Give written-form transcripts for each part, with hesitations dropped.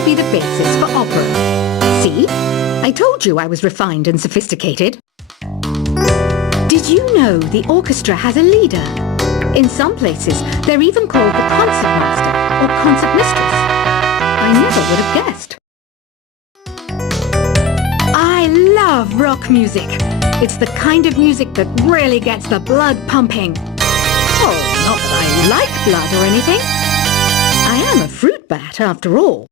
to be the basis for opera. See? I told you I was refined and sophisticated. Did you know the orchestra has a leader? In some places, they're even called the concertmaster or concertmistress. I never would have guessed. I love rock music. It's the kind of music that really gets the blood pumping. Oh, not that I like blood or anything. I am a fruit bat, after all.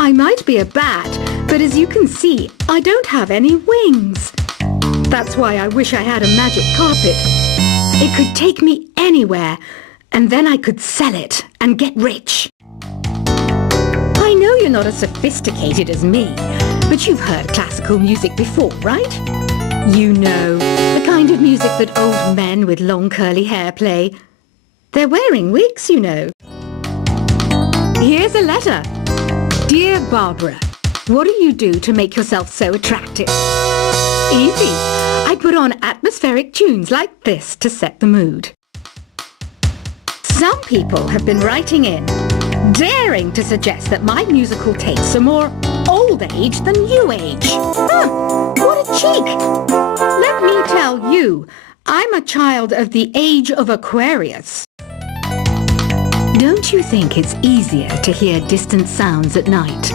I might be a bat, but as you can see, I don't have any wings. That's why I wish I had a magic carpet. It could take me anywhere, and then I could sell it and get rich. I know you're not as sophisticated as me, but you've heard classical music before, right? You know, the kind of music that old men with long curly hair play. They're wearing wigs, you know. Here's a letter. Dear Barbara, what do you do to make yourself so attractive? Easy. I put on atmospheric tunes like this to set the mood. Some people have been writing in, daring to suggest that my musical tastes are more old age than new age. Huh, what a cheek! Let me tell you, I'm a child of the age of Aquarius. Don't you think it's easier to hear distant sounds at night?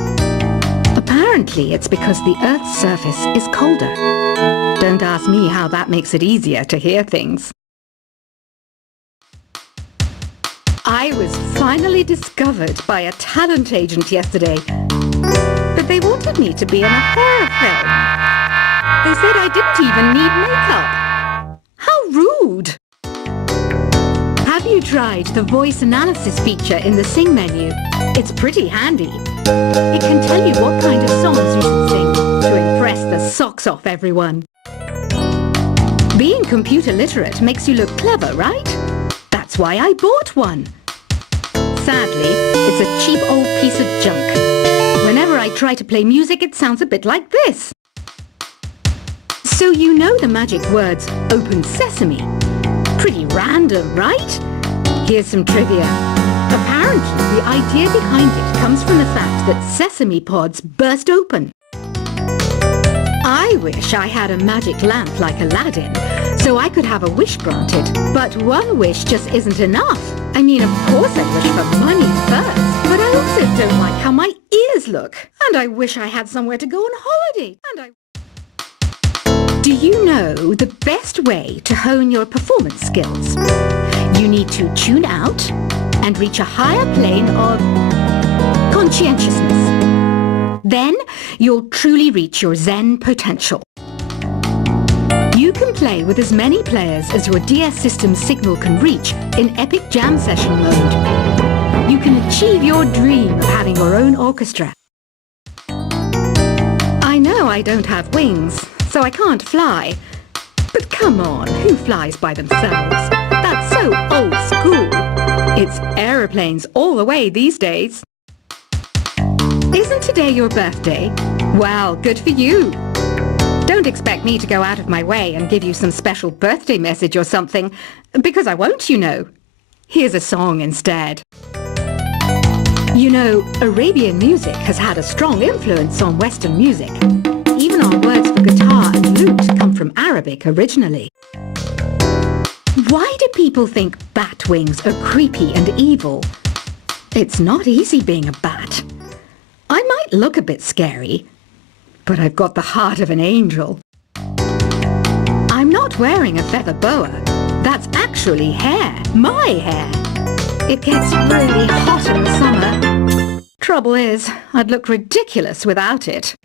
Apparently, it's because the Earth's surface is colder. Don't ask me how that makes it easier to hear things. I was finally discovered by a talent agent yesterday, but they wanted me to be in a horror film. They said I didn't even need makeup. How rude! Have you tried the voice analysis feature in the Sing menu? It's pretty handy. It can tell you what kind of songs you should sing to impress the socks off everyone. Being computer literate makes you look clever, right? That's why I bought one. Sadly, it's a cheap old piece of junk. Whenever I try to play music, it sounds a bit like this. So you know the magic words, open sesame. Pretty random, right? Here's some trivia. Apparently, the idea behind it comes from the fact that sesame pods burst open. I wish I had a magic lamp like Aladdin, so I could have a wish granted. But one wish just isn't enough. I mean, of course I'd wish for money first, but I also don't like how my ears look. And I wish I had somewhere to go on holiday. Do you know the best way to hone your performance skills? You need to tune out and reach a higher plane of conscientiousness. Then you'll truly reach your Zen potential. You can play with as many players as your DS system's signal can reach in epic jam session mode. You can achieve your dream of having your own orchestra. I know I don't have wings, so I can't fly. But come on, who flies by themselves? That's so old school. It's aeroplanes all the way these days. Isn't today your birthday? Well, good for you. Don't expect me to go out of my way and give you some special birthday message or something, because I won't, you know. Here's a song instead. You know, Arabian music has had a strong influence on Western music. Even our words for guitar and lute come from Arabic originally. Why do people think bat wings are creepy and evil? It's not easy being a bat. I might look a bit scary, but I've got the heart of an angel. I'm not wearing a feather boa. That's actually hair, my hair. It gets really hot in the summer. Trouble is, I'd look ridiculous without it.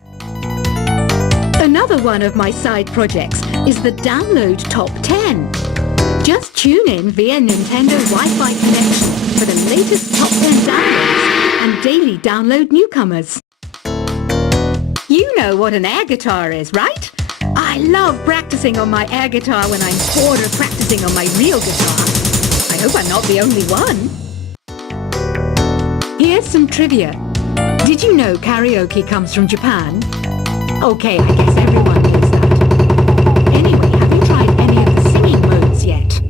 Another one of my side projects is the Download Top 10. Just tune in via Nintendo Wi-Fi connection for the latest Top 10 downloads and daily download newcomers. You know what an air guitar is, right? I love practicing on my air guitar when I'm bored of practicing on my real guitar. I hope I'm not the only one. Here's some trivia. Did you know karaoke comes from Japan? Okay, I guess everyone knows that. Anyway, have you tried any of the singing modes yet?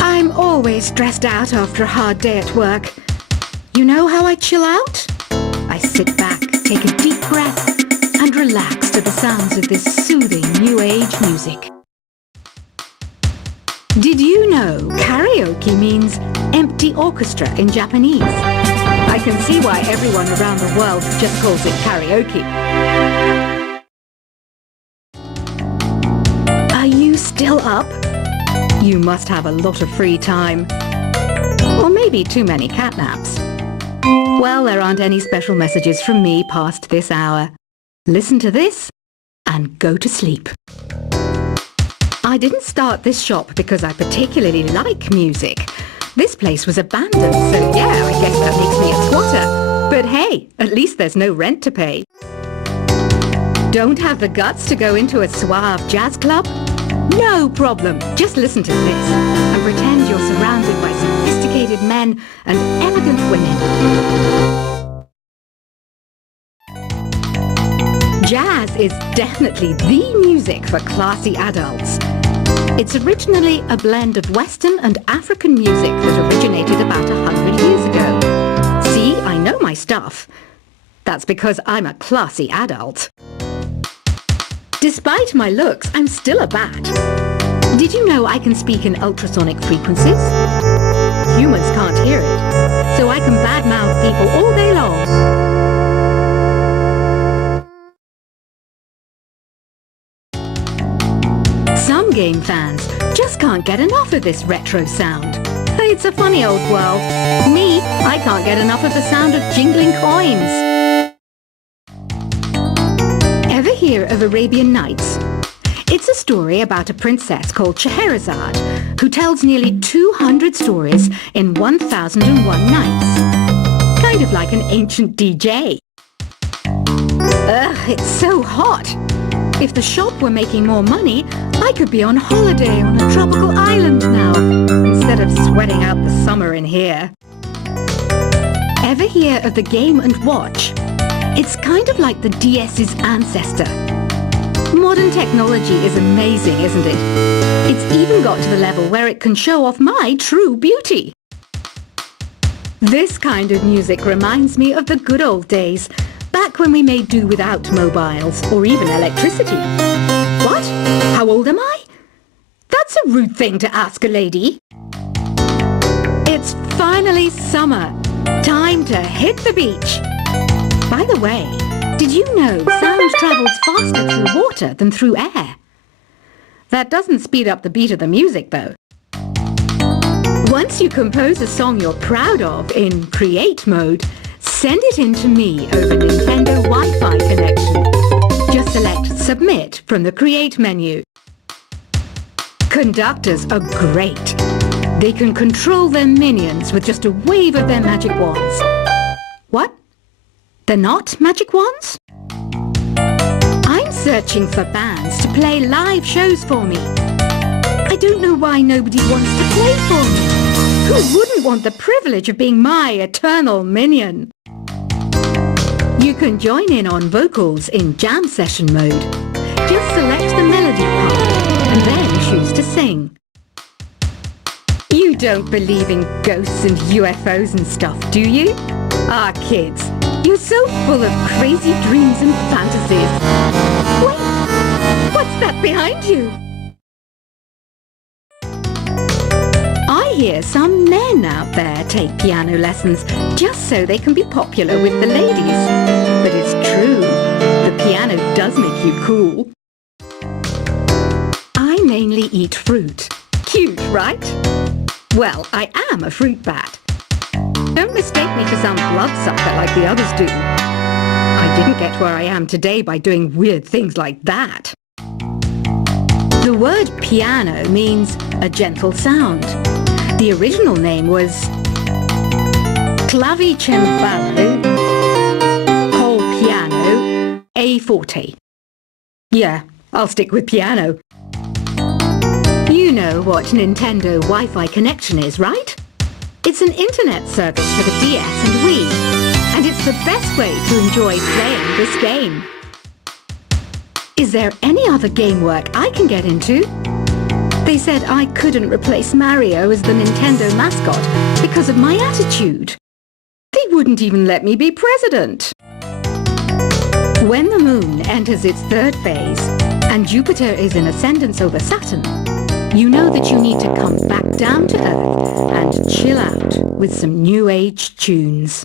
I'm always stressed out after a hard day at work. You know how I chill out? I sit back, take a deep breath, and relax to the sounds of this soothing new age music. Did you know karaoke means empty orchestra in Japanese? I can see why everyone around the world just calls it karaoke. Are you still up? You must have a lot of free time. Or maybe too many catnaps. Well, there aren't any special messages from me past this hour. Listen to this and go to sleep. I didn't start this shop because I particularly like music. This place was abandoned, so yeah, I guess that makes me a squatter. But hey, at least there's no rent to pay. Don't have the guts to go into a suave jazz club? No problem. Just listen to this and pretend you're surrounded by sophisticated men and elegant women. Jazz is definitely the music for classy adults. It's originally a blend of Western and African music that originated about 100 years ago. See, I know my stuff. That's because I'm a classy adult. Despite my looks, I'm still a bat. Did you know I can speak in ultrasonic frequencies? Humans can't hear it, so I can badmouth people all day long. Some game fans just can't get enough of this retro sound. It's a funny old world. Me, I can't get enough of the sound of jingling coins. Ever hear of Arabian Nights? It's a story about a princess called Scheherazade who tells nearly 200 stories in 1001 nights. Kind of like an ancient DJ. Ugh, it's so hot. If the shop were making more money, I could be on holiday on a tropical island now, instead of sweating out the summer in here. Ever hear of the Game & Watch? It's kind of like the DS's ancestor. Modern technology is amazing, isn't it? It's even got to the level where it can show off my true beauty. This kind of music reminds me of the good old days, back when we made do without mobiles or even electricity. What? How old am I? That's a rude thing to ask a lady. It's finally summer. Time to hit the beach. By the way, did you know sound travels faster through water than through air? That doesn't speed up the beat of the music, though. Once you compose a song you're proud of in create mode, send it in to me over Nintendo Wi-Fi connection. Just select Submit from the Create menu. Conductors are great. They can control their minions with just a wave of their magic wands. What? They're not magic wands? I'm searching for bands to play live shows for me. I don't know why nobody wants to play for me. Who wouldn't want the privilege of being my eternal minion? You can join in on vocals in jam session mode. Just select the melody part and then choose to sing. You don't believe in ghosts and UFOs and stuff, do you? Ah, kids, you're so full of crazy dreams and fantasies. Wait, what's that behind you? I hear some men out there take piano lessons just so they can be popular with the ladies. But it's true, the piano does make you cool. I mainly eat fruit. Cute, right? Well, I am a fruit bat. Don't mistake me for some bloodsucker like the others do. I didn't get where I am today by doing weird things like that. The word piano means a gentle sound. The original name was clavicembalo col piano a forte. Yeah, I'll stick with piano. You know what Nintendo Wi-Fi connection is, right? It's an internet service for the DS and Wii, and it's the best way to enjoy playing this game. Is there any other game work I can get into? They said I couldn't replace Mario as the Nintendo mascot because of my attitude. They wouldn't even let me be president. When the moon enters its third phase and Jupiter is in ascendance over Saturn, you know that you need to come back down to earth and chill out with some new age tunes.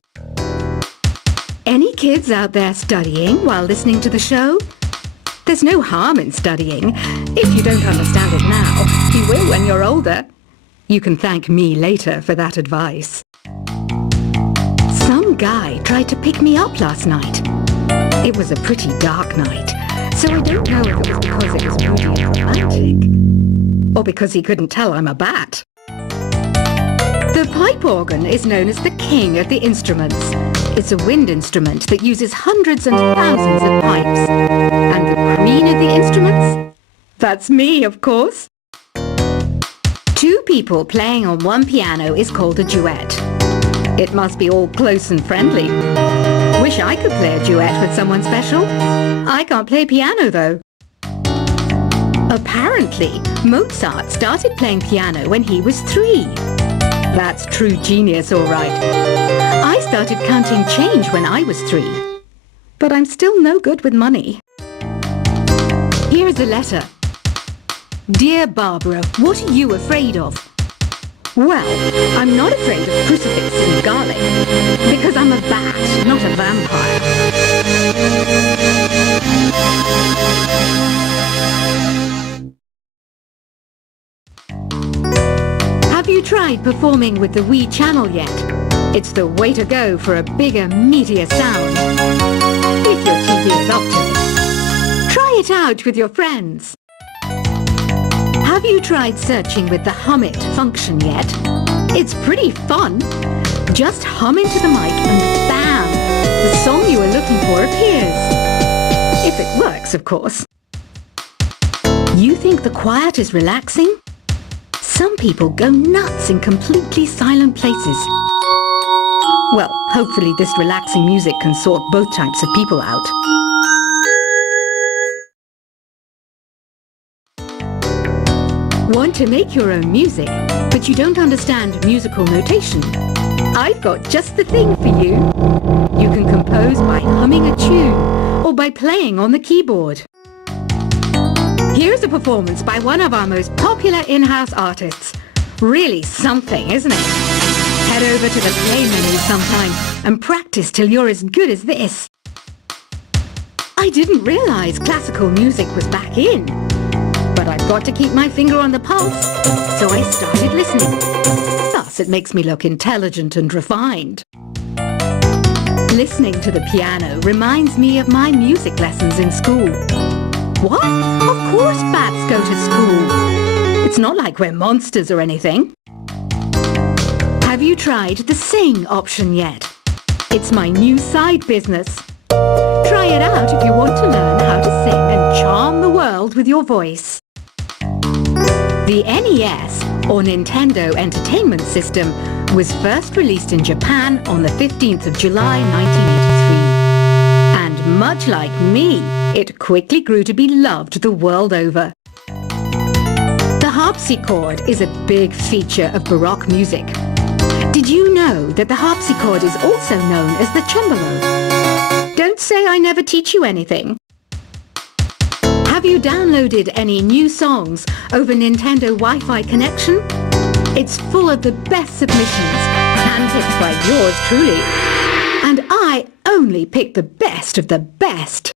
Any kids out there studying while listening to the show? There's no harm in studying. If you don't understand it now, you will when you're older. You can thank me later for that advice. Some guy tried to pick me up last night. It was a pretty dark night, so I don't know if it was because it was moody and romantic, or because he couldn't tell I'm a bat. The pipe organ is known as the king of the instruments. It's a wind instrument that uses hundreds and thousands of pipes. And the queen of the instruments? That's me, of course. Two people playing on one piano is called a duet. It must be all close and friendly. Wish I could play a duet with someone special. I can't play piano, though. Apparently, Mozart started playing piano when he was 3. That's true genius, all right. I started counting change when I was 3. But I'm still no good with money. Here's a letter. Dear Barbara, what are you afraid of? Well, I'm not afraid of crucifix and garlic, because I'm a bat, not a vampire. Have you tried performing with the Wii channel yet? It's the way to go for a bigger, meatier sound. If your TV is up to it. Try it out with your friends. Have you tried searching with the Hum It function yet? It's pretty fun. Just hum into the mic and bam! The song you were looking for appears. If it works, of course. You think the quiet is relaxing? Some people go nuts in completely silent places. Well, hopefully this relaxing music can sort both types of people out. Want to make your own music, but you don't understand musical notation? I've got just the thing for you. You can compose by humming a tune or by playing on the keyboard. Here's a performance by one of our most popular in-house artists. Really something, isn't it? Head over to the play menu sometime and practice till you're as good as this. I didn't realize classical music was back in. But I've got to keep my finger on the pulse, so I started listening. Thus, it makes me look intelligent and refined. Listening to the piano reminds me of my music lessons in school. What? Of course bats go to school. It's not like we're monsters or anything. Have you tried the sing option yet? It's my new side business. Try it out if you want to learn how to sing and charm the world with your voice. The NES, or Nintendo Entertainment System, was first released in Japan on the 15th of July 1983. And much like me, it quickly grew to be loved the world over. The harpsichord is a big feature of Baroque music. Did you know that the harpsichord is also known as the tremolo? Don't say I never teach you anything. Have you downloaded any new songs over Nintendo Wi-Fi connection? It's full of the best submissions, handpicked by yours truly. And I only pick the best of the best.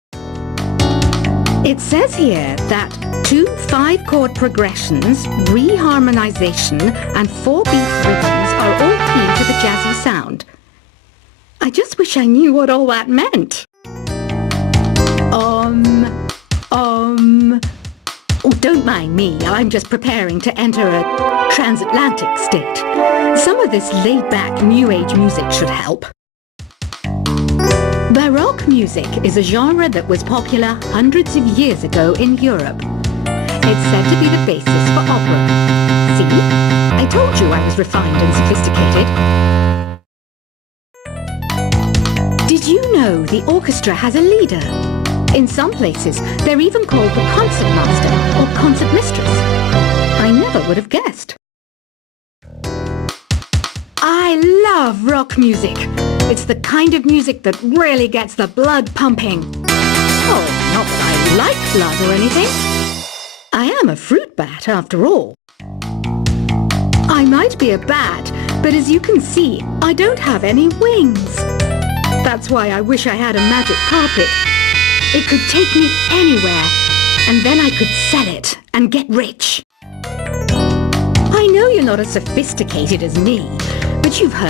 It says here that 2 5-chord progressions, reharmonization, and 4-beat rhythms are all key to the jazzy sound. I just wish I knew what all that meant. Oh, don't mind me. I'm just preparing to enter a transatlantic state. Some of this laid-back New Age music should help. Baroque music is a genre that was popular hundreds of years ago in Europe. It's said to be the basis for opera. See? I told you I was refined and sophisticated. Did you know the orchestra has a leader? In some places, they're even called the concert master or concert mistress. I never would have guessed. I love rock music. It's the kind of music that really gets the blood pumping. Oh, not that I like blood or anything. I am a fruit bat, after all. I might be a bat, but as you can see, I don't have any wings. That's why I wish I had a magic carpet. It could take me anywhere, and then I could sell it and get rich. I know you're not as sophisticated as me, but you've heard